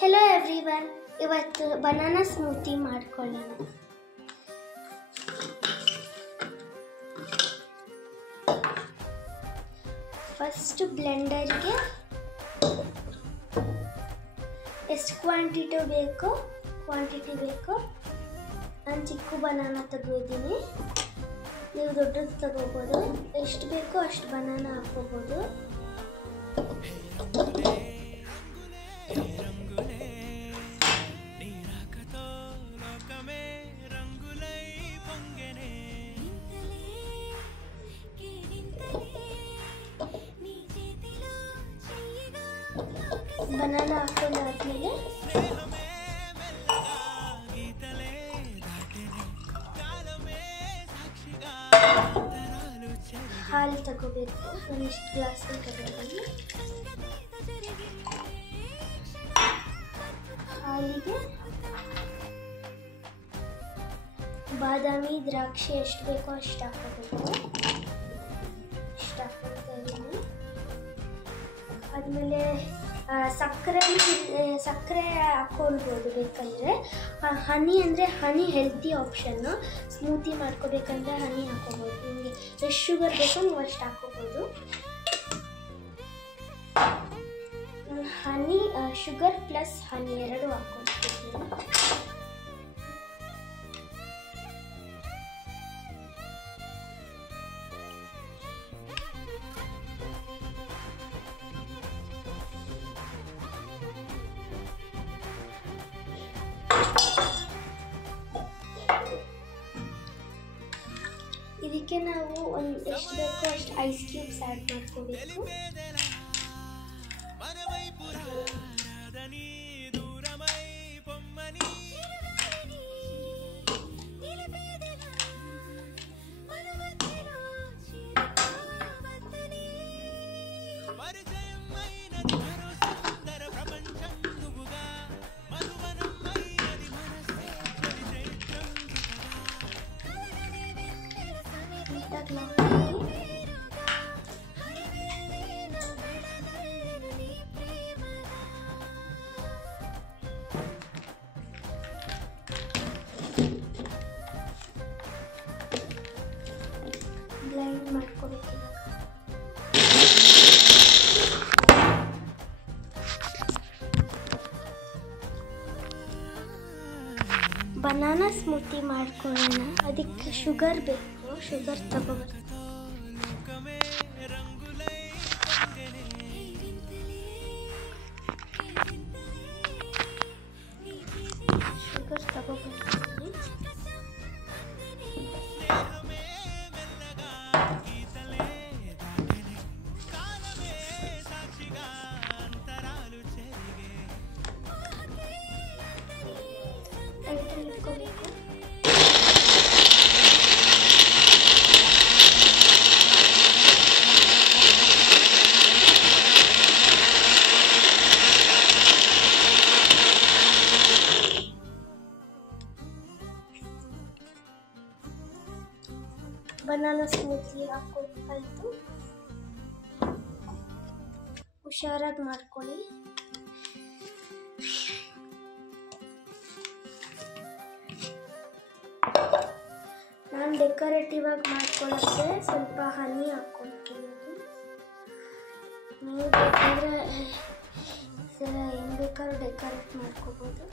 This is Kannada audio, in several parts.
ಹೆಲೋ ಎವ್ರಿವನ್, ಇವತ್ತು ಬನಾನಾ ಸ್ಮೂತಿ ಮಾಡ್ಕೊಳ್ಳೋಣ. ಫಸ್ಟ್ ಬ್ಲೆಂಡರ್ಗೆ ಎಷ್ಟು ಕ್ವಾಂಟಿಟಿ ಬೇಕು ನಾನು ಚಿಕ್ಕ ಬನಾನಾ ತಗೋತೀನಿ. ನೀವು ದೊಡ್ಡದು ತಗೋಬೋದು. ಎಷ್ಟು ಬೇಕೋ ಅಷ್ಟು ಬನಾನಾ ಹಾಕ್ಕೋಬೋದು. ಬನಾನಾ ಹಾಕೊಂಡಾದ್ಮೇಲೆ ಹಾಲು ತಗೋಬೇಕು. ನಾನು ಇಷ್ಟು ಗ್ಲಾಸ್ ತಗೋತೀನಿ. ಹಾಲಿಗೆ ಬಾದಾಮಿ ದ್ರಾಕ್ಷಿ ಎಷ್ಟು ಬೇಕೋ ಅಷ್ಟು ಹಾಕೋಬೇಕು. ಇಷ್ಟು ಹಾಕೊಳ್ತಾ ಇದ್ದೀನಿ. ಆದಮೇಲೆ ಸಕ್ಕರೆ ಹಾಕ್ಕೊಳ್ಬೋದು ಬೇಕಂದರೆ. ಹನಿ ಅಂದರೆ ಹನಿ ಹೆಲ್ತಿ ಆಪ್ಷನ್ನು. ಸ್ಮೂತಿ ಮಾಡ್ಕೋಬೇಕಂದ್ರೆ ಹನಿ ಹಾಕ್ಕೋಬೋದು. ನಿಮಗೆ ಎಷ್ಟು ಶುಗರ್ ಬೇಕೋ ನೀವು ಅಷ್ಟು ಹಾಕ್ಕೋಬೋದು. ಹನಿ ಶುಗರ್ ಪ್ಲಸ್ ಹನಿ ಎರಡು ಹಾಕ್ಕೊಳ್ತಿದ್ದೀನಿ. ಇದಕ್ಕೆ ನಾವು ಎಷ್ಟು ಬೇಕೋ ಅಷ್ಟು ಐಸ್ ಕ್ಯೂಬ್ಸ್ ಆ್ಯಡ್ ಮಾಡ್ಕೋಬೇಕು. ಬ್ಲೆಂಡ್ ಮಾಡ್ಕೋಬೇಕು. ಬನಾನಾ ಸ್ಮೂತಿ ಮಾಡ್ಕೊಳ್ಳೋಣ. ಅದಕ್ಕೆ ಶುಗರ್ ಬೇಕು. ಶುಗರ್ ತಗೋಬರ್ತೀನಿ. ಬನಾನಾ ಸ್ಮೂತಿ ಹಾಕೋಬೇಕಾಯ್ತು. ಹುಷಾರಾಗಿ ಮಾಡ್ಕೊಳ್ಳಿ. ನಾನು ಡೆಕೋರೇಟಿವ್ ಆಗಿ ಮಾಡ್ಕೊಳ್ಳೋಕ್ಕೆ ಸ್ವಲ್ಪ ಹನಿ ಹಾಕ್ಕೊಳ್ತೀನಿ. ನೀವು ಬೇಕಾದರೆ ಹೆಂಗೆ ಬೇಕಾದ್ರೂ ಡೆಕೋರೇಟ್ ಮಾಡ್ಕೋಬೋದು.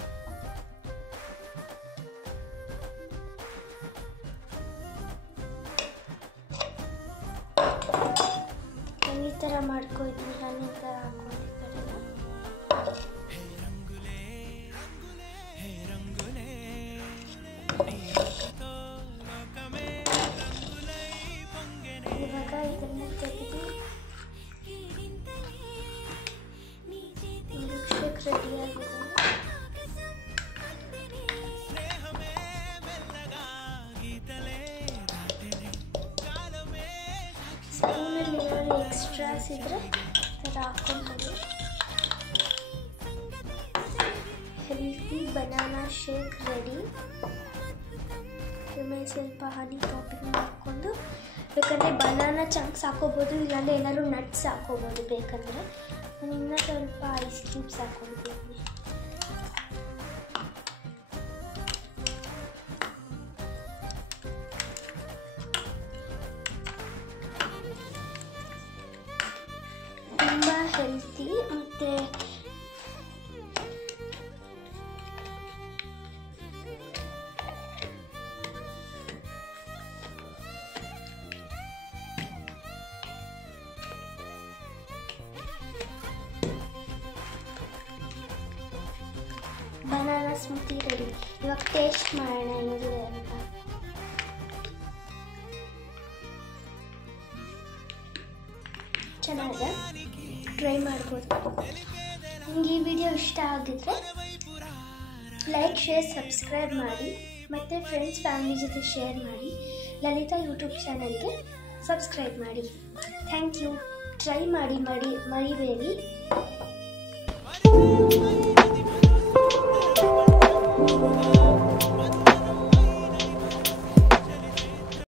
ಈ ಥರ ಮಾಡ್ಕೊಳ್ತೀನಿ. ಹನಿ ಥರ ಹಾಕೊಂಡಿರ್ತಾರಲ್ಲ. ಇವಾಗ ಇದನ್ನು ತೆಗೆದು ಮಿಲ್ಕ್ಷೇಕ್ ರೆಡಿಯಾಗಿದೆ. ಸ್ಪೂನಲ್ಲಿ ಏನಾದ್ರು ಎಕ್ಸ್ಟ್ರಾಸ್ ಇದ್ದರೆ ಥರ ಹಾಕ್ಕೊಂಡು ಹೆಲ್ತಿ ಬನಾನಾ ಶೇಕ್ ರೆಡಿ. ಮೇಲೆ ಸ್ವಲ್ಪ ಹನಿ ಟಾಪಿಂಗ್ ಮಾಡಿಕೊಂಡು ಬೇಕಂದರೆ ಬನಾನಾ ಚಂಕ್ಸ್ ಹಾಕೋಬೋದು, ಇಲ್ಲಾಂದರೆ ಏನಾದ್ರು ನಟ್ಸ್ ಹಾಕೋಬೋದು ಬೇಕಂದರೆ. ನಾನು ಇನ್ನೂ ಸ್ವಲ್ಪ ಐಸ್ ಕ್ಯೂಬ್ಸ್ ಹಾಕ್ಕೊಳ್ತೀನಿ. ತುಂಬ ಹೆಲ್ತಿ ಮತ್ತು ಬನಾನಾ ಸ್ಮೂತಿ ರೆಡಿ. ಇವಾಗ ಟೇಸ್ಟ್ ಮಾಡೋಣ ಹೆಂಗಿದೆ ಅಂತ. ಚೆನ್ನಾಗಿದೆ, ಟ್ರೈ ಮಾಡ್ಬೋದು. ನಿಮಗೆ ಈ ವಿಡಿಯೋ ಇಷ್ಟ ಆಗಿದ್ರೆ ಲೈಕ್, ಶೇರ್, ಸಬ್ಸ್ಕ್ರೈಬ್ ಮಾಡಿ ಮತ್ತು ಫ್ರೆಂಡ್ಸ್ ಫ್ಯಾಮಿಲಿ ಜೊತೆ ಶೇರ್ ಮಾಡಿ. ಲಲಿತಾ ಯೂಟ್ಯೂಬ್ ಚಾನಲ್ಗೆ ಸಬ್ಸ್ಕ್ರೈಬ್ ಮಾಡಿ. Thank you. ಟ್ರೈ ಮಾಡಿ ಮರಿಬೇಡಿ.